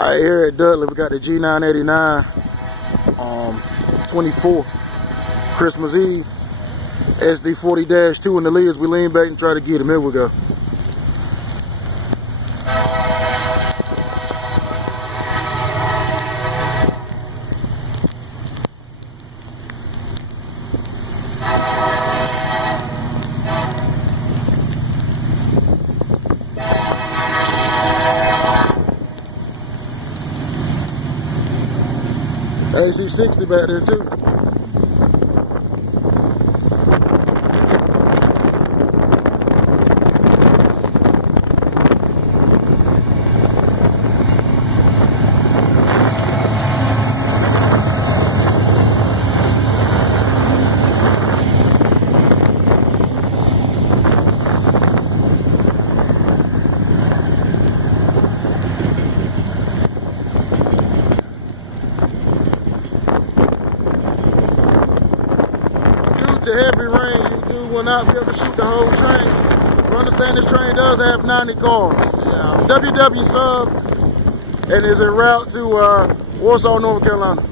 Right here at Dudley, we got the G989-24 Christmas Eve SD40-2 in the lids. We lean back and try to get him. Here we go. AC60 back there too. To heavy rain, you two will not be able to shoot the whole train. You understand this train does have 90 cars. WW sub and is en route to Warsaw, North Carolina.